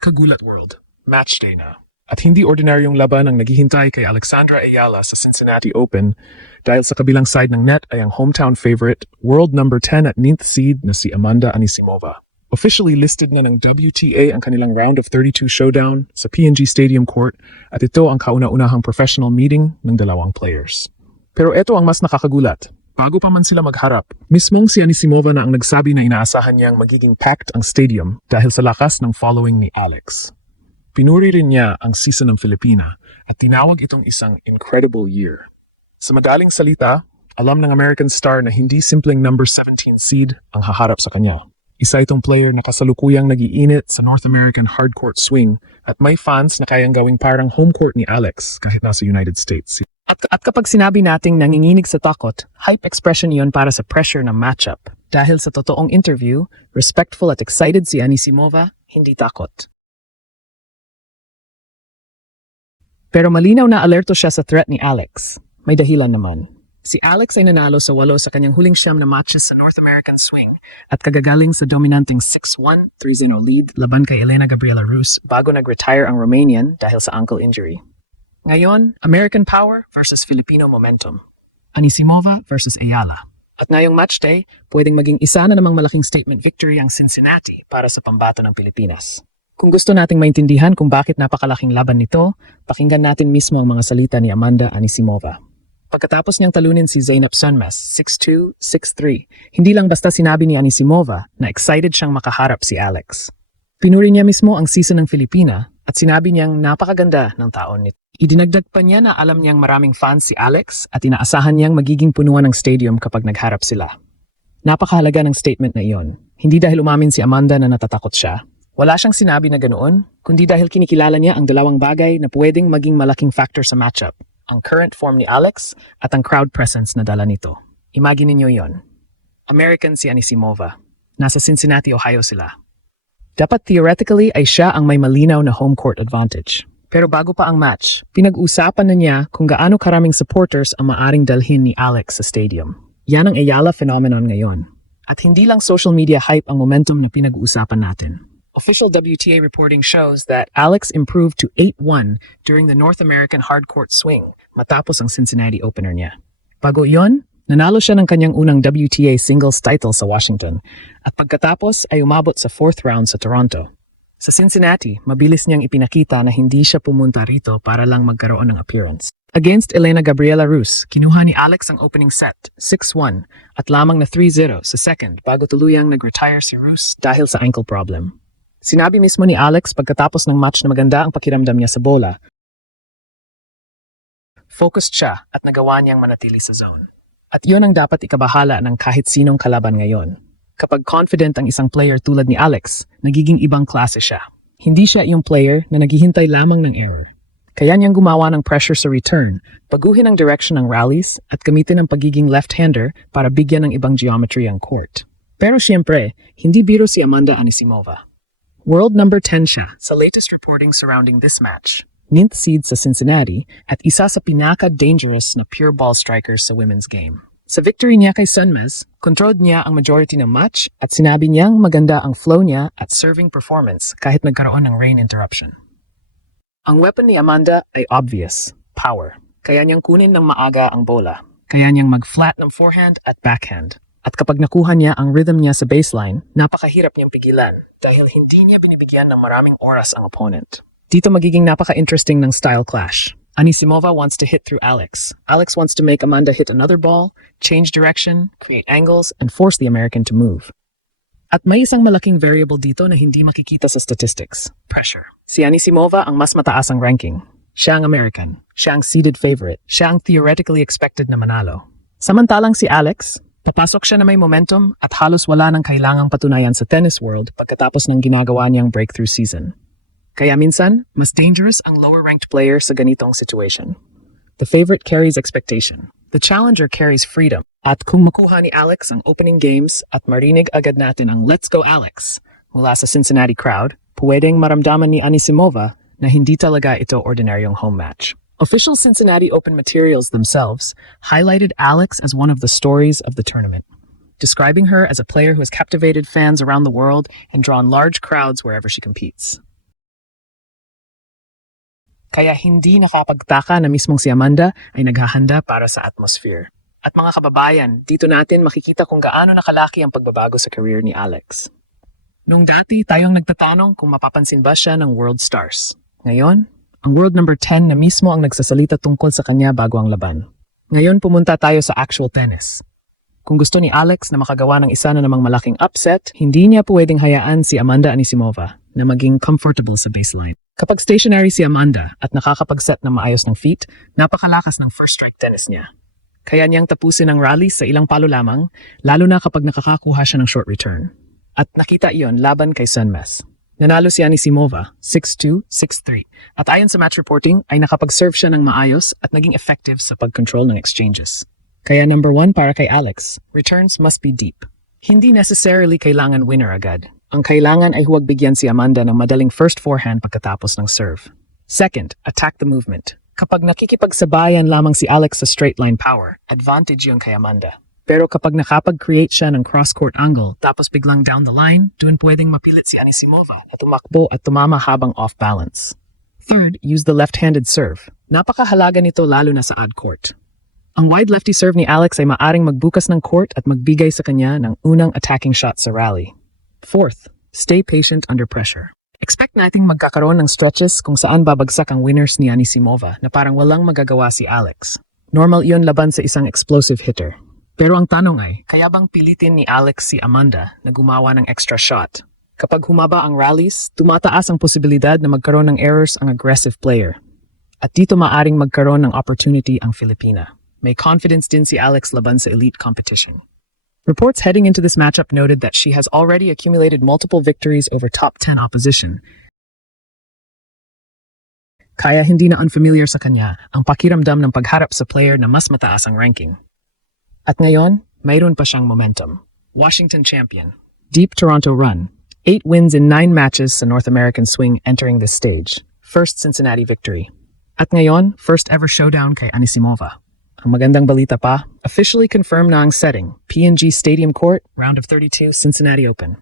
Kagulat World, matchday na. At hindi ordinaryong laban ang naghihintay kay Alexandra Ayala sa Cincinnati Open dahil sa kabilang side ng net ay ang hometown favorite, world number 10 at 9th seed na si Amanda Anisimova. Officially listed na ng WTA ang kanilang round of 32 showdown sa PNG Stadium Court at ito ang kauna-unahang professional meeting ng dalawang players. Pero ito ang mas nakakagulat. Bago pa man sila magharap, mismong si Anisimova na ang nagsabi na inaasahan niyang magiging packed ang stadium dahil sa lakas ng following ni Alex. Pinuri rin niya ang season ng Filipina at tinawag itong isang incredible year. Sa madaling salita, alam ng American star na hindi simpleng number 17 seed ang haharap sa kanya. Isa itong player na kasalukuyang nag-iinit sa North American hardcourt swing at may fans na kayang gawing parang home court ni Alex kahit nasa United States. At kapag sinabi nating nanginginig sa takot, hype expression iyon para sa pressure ng matchup. Dahil sa totoong interview, respectful at excited si Anisimova, hindi takot. Pero malinaw na alerto siya sa threat ni Alex. May dahilan naman. Si Alex ay nanalo sa 8 sa kanyang huling 9 na matches sa North American swing at kagagaling sa dominanting 6-1, 3-0 lead laban kay Elena Gabriela Rus bago nag-retire ang Romanian dahil sa ankle injury. Ngayon, American power versus Filipino momentum. Anisimova versus Ayala. At ngayong matchday, pwedeng maging isa na namang malaking statement victory ang Cincinnati para sa pambato ng Pilipinas. Kung gusto nating maintindihan kung bakit napakalaking laban nito, pakinggan natin mismo ang mga salita ni Amanda Anisimova. Pagkatapos niyang talunin si Zeynep Sönmez, 6-2, 6-3, hindi lang basta sinabi ni Anisimova na excited siyang makaharap si Alex. Pinuri niya mismo ang season ng Filipina at sinabi niyang napakaganda ng taon nito. Idinagdag pa niya na alam niyang maraming fans si Alex at inaasahan niyang magiging punuan ng stadium kapag nagharap sila. Napakahalaga ng statement na iyon, hindi dahil umamin si Amanda na natatakot siya. Wala siyang sinabi na ganoon, kundi dahil kinikilala niya ang dalawang bagay na pwedeng maging malaking factor sa matchup. Ang current form ni Alex at ang crowd presence na dala nito. Imagine niyo yon. American si Anisimova. Nasa Cincinnati, Ohio sila. Dapat theoretically ay siya ang may malinaw na home court advantage. Pero bago pa ang match, pinag-usapan na niya kung gaano karaming supporters ang maaring dalhin ni Alex sa stadium. Yan ang Ayala phenomenon ngayon. At hindi lang social media hype ang momentum na pinag-uusapan natin. Official WTA reporting shows that Alex improved to 8-1 during the North American hardcourt swing matapos ang Cincinnati opener niya. Bago iyon, nanalo siya ng kanyang unang WTA singles title sa Washington at pagkatapos ay umabot sa 4th round sa Toronto. Sa Cincinnati, mabilis niyang ipinakita na hindi siya pumunta rito para lang magkaroon ng appearance. Against Elena Gabriela Rus, kinuha ni Alex ang opening set, 6-1, at lamang na 3-0 sa second bago tuluyang nag-retire si Rus dahil sa ankle problem. Sinabi mismo ni Alex pagkatapos ng match na maganda ang pakiramdam niya sa bola. Focused siya at nagawa niyang manatili sa zone. At yun ang dapat ikabahala ng kahit sinong kalaban ngayon. Kapag confident ang isang player tulad ni Alex, nagiging ibang klase siya. Hindi siya yung player na naghihintay lamang ng error. Kaya niyang gumawa ng pressure sa return, baguhin ang direction ng rallies at gamitin ang pagiging left-hander para bigyan ng ibang geometry ang court. Pero siyempre, hindi biro si Amanda Anisimova. World number 10 siya sa latest reporting surrounding this match. 9th seed sa Cincinnati at isa sa pinaka-dangerous na pure ball strikers sa women's game. Sa victory niya kay Sönmez, controlled niya ang majority ng match at sinabi niyang maganda ang flow niya at serving performance kahit nagkaroon ng rain interruption. Ang weapon ni Amanda ay obvious, power. Kaya niyang kunin ng maaga ang bola. Kaya niyang mag-flat ng forehand at backhand. At kapag nakuha niya ang rhythm niya sa baseline, napakahirap niyang pigilan dahil hindi niya binibigyan ng maraming oras ang opponent. Dito magiging napaka-interesting ng style clash. Anisimova wants to hit through Alex. Alex wants to make Amanda hit another ball, change direction, create angles, and force the American to move. At may isang malaking variable dito na hindi makikita sa statistics. Pressure. Si Anisimova ang mas mataas ang ranking. Siya ang American. Siya ang seeded favorite. Siya ang theoretically expected na manalo. Samantalang si Alex, papasok siya na may momentum at halos wala nang kailangang patunayan sa tennis world pagkatapos ng ginagawa niyang breakthrough season. Kaya minsan, mas dangerous ang lower-ranked player sa ganitong situation. The favorite carries expectation. The challenger carries freedom. At kung makuha ni Alex ang opening games at marinig agad natin ang "Let's go Alex" mula sa Cincinnati crowd, pwedeng maramdaman ni Anisimova na hindi talaga ito ordinaryong home match. Official Cincinnati Open materials themselves highlighted Alex as one of the stories of the tournament, describing her as a player who has captivated fans around the world and drawn large crowds wherever she competes. Kaya hindi nakapagtaka na mismong si Amanda ay naghahanda para sa atmosphere. At mga kababayan, dito natin makikita kung gaano nakalaki ang pagbabago sa career ni Alex. Noong dati, tayong nagtatanong kung mapapansin ba siya ng world stars. Ngayon, ang world number 10 na mismo ang nagsasalita tungkol sa kanya bago ang laban. Ngayon pumunta tayo sa actual tennis. Kung gusto ni Alex na makagawa ng isa na namang malaking upset, hindi niya pwedeng hayaan si Amanda Anisimova na maging comfortable sa baseline. Kapag stationary si Amanda at nakakapag-set ng maayos ng feet, napakalakas ng first strike tennis niya. Kaya niyang tapusin ang rally sa ilang palo lamang, lalo na kapag nakakakuha siya ng short return. At nakita iyon laban kay Sunmes. Nanalo si Anisimova, 6-2, 6-3. At ayon sa match reporting, ay nakapag-serve siya ng maayos at naging effective sa pag-control ng exchanges. Kaya number 1 para kay Alex, returns must be deep. Hindi necessarily kailangan winner agad. Ang kailangan ay huwag bigyan si Amanda ng madaling first forehand pagkatapos ng serve. Second, attack the movement. Kapag nakikipagsabayan lamang si Alex sa straight line power, advantage yun kay Amanda. Pero kapag nakapag-create siya ng cross-court angle tapos biglang down the line, doon pwedeng mapilit si Anisimova na tumakbo at tumama habang off-balance. Third, use the left-handed serve. Napakahalaga nito lalo na sa ad court. Ang wide lefty serve ni Alex ay maaring magbukas ng court at magbigay sa kanya ng unang attacking shot sa rally. Fourth, stay patient under pressure. Expect nating magkakaroon ng stretches kung saan babagsak ang winners ni Anisimova na parang walang magagawa si Alex. Normal iyon laban sa isang explosive hitter. Pero ang tanong ay, kaya bang pilitin ni Alex si Amanda na gumawa ng extra shot? Kapag humaba ang rallies, tumataas ang posibilidad na magkaroon ng errors ang aggressive player. At dito maaring magkaroon ng opportunity ang Filipina. May confidence din si Alex laban sa elite competition. Reports heading into this matchup noted that she has already accumulated multiple victories over top 10 opposition. Kaya hindi na unfamiliar sa kanya ang pakiramdam ng pagharap sa player na mas mataas ang ranking. At ngayon, mayroon pa siyang momentum. Washington champion. Deep Toronto run. 8 wins in 9 matches sa North American swing entering this stage. First Cincinnati victory. At ngayon, first ever showdown kay Anisimova. Ang magandang balita pa, officially confirmed na ang setting, PNG Stadium Court, round of 32, Cincinnati Open.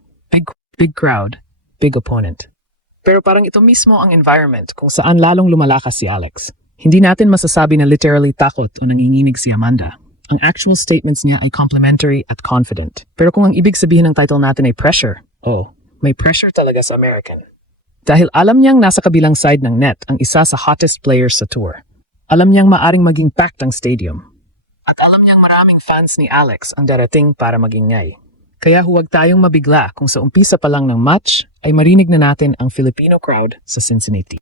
Big crowd, big opponent. Pero parang ito mismo ang environment kung saan lalong lumalakas si Alex. Hindi natin masasabi na literally takot o nanginginig si Amanda. Ang actual statements niya ay complimentary at confident. Pero kung ang ibig sabihin ng title natin ay pressure, may pressure talaga sa American. Dahil alam niyang nasa kabilang side ng net ang isa sa hottest players sa tour. Alam niyang maaring maging packed ang stadium. At alam niyang maraming fans ni Alex ang darating para magingay. Kaya huwag tayong mabigla kung sa umpisa pa lang ng match ay marinig na natin ang Filipino crowd sa Cincinnati.